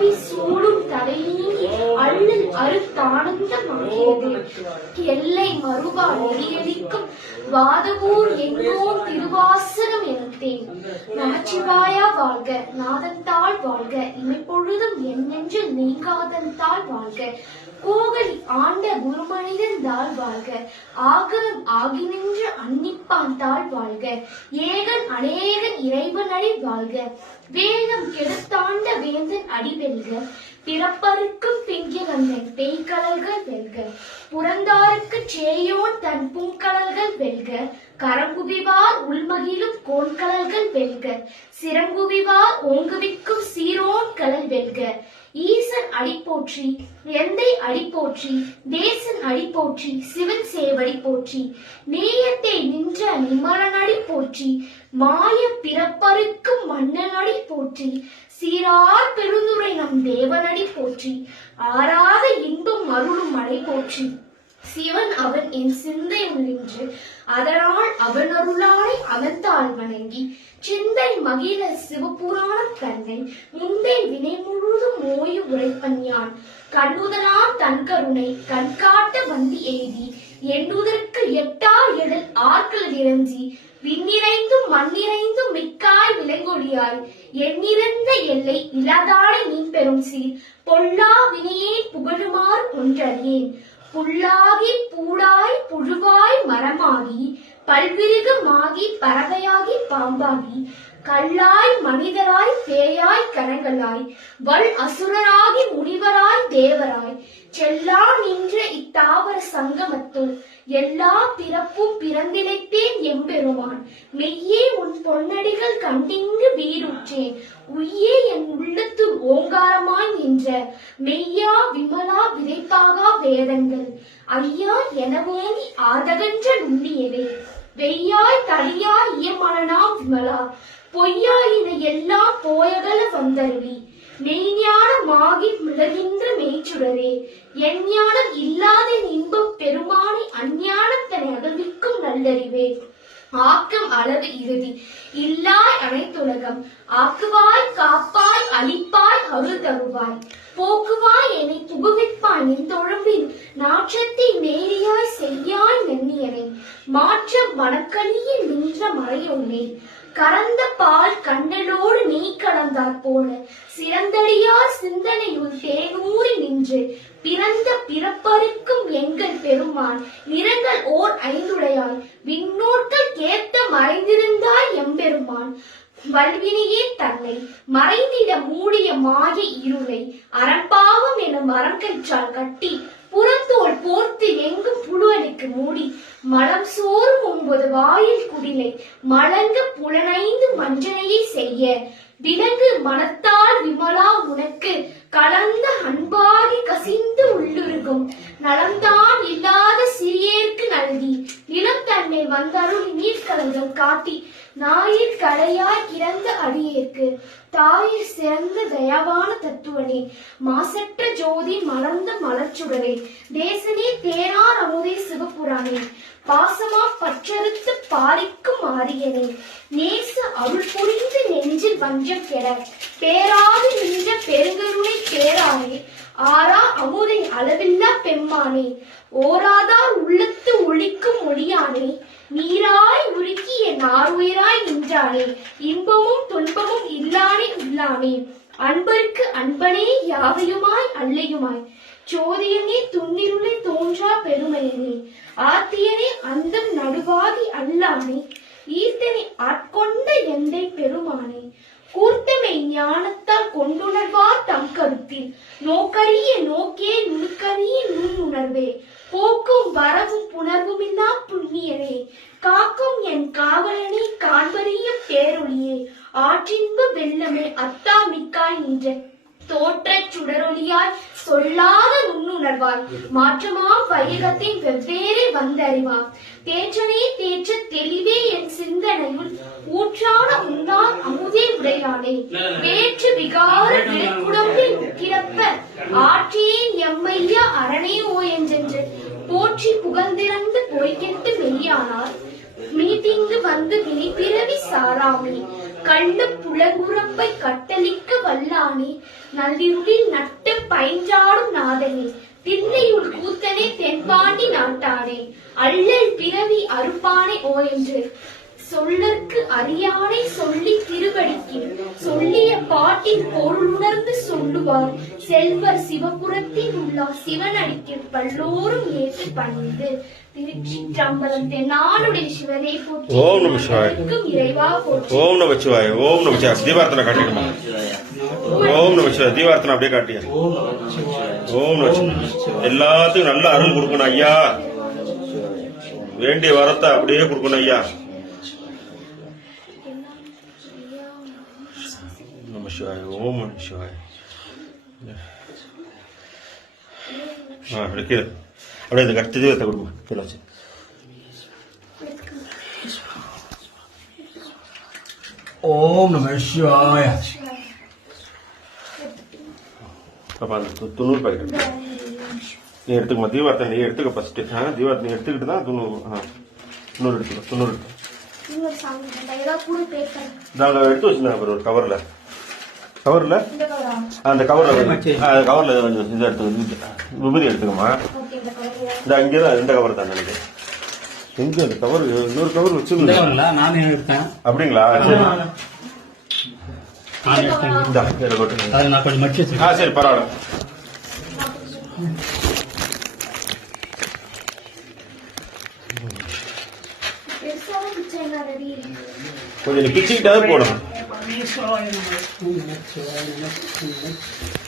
ஆவி சூடும் தலைநீங்கி அள்ளல் அறுத்தானந்தமாகியது எல்லை மறுபா நெறியடிக்கும் வாதவூர் எங்கோ திருவாசகம் எனத்தேன். நமச்சிவாயா வாழ்க நாதந்தாள் வாழ்க இமைப்பொழுதும் என் நெஞ்சில் நீங்காதந்தாள் வாழ்க. கோகலி ஆண்ட குருமனிதன் தாள் வாழ்க ஆகமம் ஆகி நின்று அன்னிப்பான் தாள் வாழ்க. ஏகன் அநேகன் இறைவன் அடி வாழ்க வேகம் கெடுத்தாண்ட வேந்தன் அடிவெல்க பிறப்பருக்கும் பிங்கி வந்த பேய்கடல்கள் வெல்க. புறந்தாருக்கு சேயோன் தன் பூங்கடல்கள் வெல்க. கரங்குவிவார் உள்மகிழும் கோண்கடல்கள் வெல்க. சிறங்குவிவார் ஓங்குவிக்கும் சீரோன் கடல் வெல்க. ஈசன் அடிப்போற்றி எந்தை அடிப்போற்றி தேசன் அடிப்போற்றி சிவன் சேவடி போற்றி. நேயத்தை நின்ற நிமலன் அடி போற்றி. மாய பிறப்பருக்கும் மன்னனடி போற்றி. சீரார் பெருந்துரை நம் தேவனடி போற்றி ஆறாத இன்பம் அருளும் மழை போற்றி. சிவன் அவன் என் சிந்தை உள்ளின்று அதனால் அவன் அருளானை அகத்தால் வணங்கி. சிந்தை மகிழ சிவபுராணம் தந்தை முந்தை வினை முழுதும் ஓய்வு உரைப்பன் யான். கண்ணுதலாம் தன் கருணை கண்காட்ட வந்தி எய்தி. எண்ணுதற்கு எட்டா எழில் ஆட்கள் இறஞ்சி. விண்ணிறைந்தும் மண்ணிறைந்தும் மிக்காய் விலங்கொழியாய். எண்ணிறந்த எல்லை இல்லாதாடை நீ பெறும் சீர். பொல்லா வினையே புகழுமாறு ஒன்றறியேன் புல்லாகி பூடாய் புழுவாய் மரமாகி பல்விருகமாகி பறவையாகி பாம்பாகி கல்லாய் மனிதராய் பேயாய் கரங்களாய் வல் அசுரராகி முனிவராய் தேவராய் செல்லா நின்ற இத்தாவர சங்கமத்துள் எல்லா பிறப்பும் பிறந்திழைத்தேன் எம்பெருமான். மெய்யே உன் பொன்னடிகள் கண்டிங்கு வீருற்றேன் உய்யே என் உள்ளத்து ஓங்காரமாய் நின்ற மெய்யா விமலா விதைப்பாகா வேதங்கள். ஐயா எனவேணி ஆதகன்ற நுண்ணியவே வெய்யாய் தளியாய் இயமலனா விமலா பொய்யாயின எல்லாம் போயகல வந்தருவி மெய்ஞானமாகி மிளகின்ற மெய்ச்சுடரே எஞ்ஞானம் இல்லாத இன்பப் பெருமானி அஞ்ஞானத்தனை அகழ்விக்கும் நல்லறிவே. ஆக்கம் அளவு இறுதி இல்லாய் அனைத்துலகம் ஆக்குவாய் காப்பாய் அழிப்பாய் அருள் தருவாய் போக்குவாய் என்னை புகுவிப்பாய் நின் தொழும்பின் நாற்றத்தை நேரியாய் செய்யாய் நெண்ணியனை மாற்றம் மணக்கணியில் நின்ற மறையொன்னே கறந்த பால் கண்ணலோடு நீ கலந்தாற் போல. சிறந்தடியார் சிந்தனையுள் தேனூறி நின்று பிறந்த பிறப்பருக்கும் எங்கள் பெருமான் நிறங்கள் ஓர் ஐந்துடையாய். விண்ணோர்கள் கேட்ட மறைந்திருந்தாய் எம்பெருமான். வல்வினையே தன்னை மறைந்திட மூடிய மாய இருளை அறம்பாவம் எனும் மரம் கற்றால் கட்டி புறத்தோல் போர்த்து எங்கு புழுவனுக்கு மூடி மலம் சோறும் ஒன்பது வாயில் குடிலை மலங்க புலனைந்து மஞ்சனையை செய்ய விலங்கு மனத்தால் விமலா உனக்கு கலந்த அன்பாகி கசிந்து உள்ளுருகும் நலம்தான் இல்லாத சிறியேற்கு நல்கி நிலம் தன்னை வந்தருள் நீர்க்கலங்கள் காட்டி நாயிற் கடையாய் கிடந்த அடியேற்கு தாயிற் சிறந்த தயவான தத்துவனே மாசற்ற ஜோதி மலர்ந்த மலர்ச்சுடரே தேசனே தேரார் அமுதே சிவபுராணே பாசமா பற்றறுத்து பாரிக்கும் ஆரியனே நேச அருள் புரிந்து நெஞ்சில் வஞ்சம் கெட பேராது நின்ற பெருங்கருணை பேரானே ஆரா அமுதை அளவில்லா பெம்மானே ஓராதார் உள்ளத்து ஒழிக்கும் மொழியானே நீராய் உருக்கி என் ஆறுயிராய் நின்றானே இன்பமும் துன்பமும் இல்லானே உள்ளானே. அன்பருக்கு அன்பனே யாவையுமாய் அல்லையுமாய். சோதியனே துன்னிருளை தோன்றா பெருமையனே. ஆத்தியனே அந்தம் நடுவாதி அல்லானே ஈர்த்தனை ஆட்கொண்ட எந்தை பெருமானே. கூர்த்தமை ஞானத்தால் கொண்டுணர்வார் தம் கருத்தில். நோக்கரிய நோக்கே நுணுக்கரிய நுண்ணுணர்வே. போக்கும் வரவும் புணர்வுமில்லா புண்ணியனே காக்கும் என் காவலனே காண்பறிய பேரொழியே. ஆற்றின்ப வெள்ளமே அத்தாமிக்காய் நின்ற தோற்ற சுடரொளியாய் சொல்லாத நுண்ணுணர்வாய். மாற்றமாம் வையகத்தின் வெவ்வேறு வந்தறிவாம். தேற்றனே தேற்ற தெளிவே என் சிந்தனையுள். ஊற்றான உண்டான் அமுதே உடையானே. வேற்று விகார விளைக்குடம்பில் கிடப்ப ஆற்றியே எம்மையா அரணே என்றென்று போற்றி புகழ்ந்திறந்து பொய்கெட்டு மெய்யானார். மீட்டிங்கு வந்து வினைப்பிறவி சாராமி. கண்டு புலங்குறப்பை கட்டளிக்க வல்லானே. நள்ளிருளில் நட்டு பயின்றாடும் நாதனே. தில்லையுள் கூத்தனே தென்பாண்டி நாட்டானே. அள்ளல் பிறவி அறுப்பானே ஓ என்று சொல்லற்கு அறியானை சொல்லி திருவடிக்கு சொல்லிய பாட்டின் பொருளுணர்ந்து சொல்லுவார். செல்வர் சிவபுரத்தில் உள்ள சிவனடிக்கு பல்லோரும் ஏற்று பணிந்து. திருச்சிற்றம்பலம் நாளுடைய சிவனை போற்றி ஓம் நம சிவாய. உலகெங்கும் இறைவா போற்றி. ஓம் நம சிவாய. ஓம் நம சிவாய. தீபார்த்தனை காட்டிடுமா ஓம் நம சிவாய. தீபார்த்தனை அப்படியே காட்டியா ஓம் நம எல்லாத்துக்கும் நல்ல அருள் கொடுக்கணும் ஐயா. வேண்டிய வரத்தை அப்படியே கொடுக்கணும் ஐயா. நம சிவாய ஓம் நம சிவாய ஆ அப்படி கீழே அப்படியே இந்த கட்டு தீபத்தை கொடுமா கீழே வச்சு ஓம் நம சிவாய அப்போ அந்த து- துண்ணூறு பாக்கெட் நீ எடுத்துக்கமா தீபார்த்தனை நீ எடுத்துக்க ஃபர்ஸ்ட் ஆ தீபார்த்தனை நீ எடுத்துக்கிட்டு தான் துண்ணூறு ஆ துண்ணூறு எடுத்துக்கோ துண்ணூறு எடுத்து இன்னொரு சாமி வேண்டாம். ஏதாவது கூட பேசணும் நாங்கள் எடுத்து வச்சிருந்தேன் அப்புறம் ஒரு கவரில் கவரில்? அந்த கவரில் அந்த கவரில் கொஞ்சம் இதை எடுத்து விபூதி எடுத்துக்கமா ஓகே இந்த அங்கே தான் இந்த கவர் தான் நினைக்கிறேன் எங்க அந்த கவர்? இன்னொரு கவர் வச்சிருந்தேன். நானே எடுத்தேன். அப்படிங்களா? சரி. பரவாயில்ல. கொஞ்சம் நீ பிச்சுக்கிட்டாவது போடணும். நம சிவாய நம நம சிவாய நம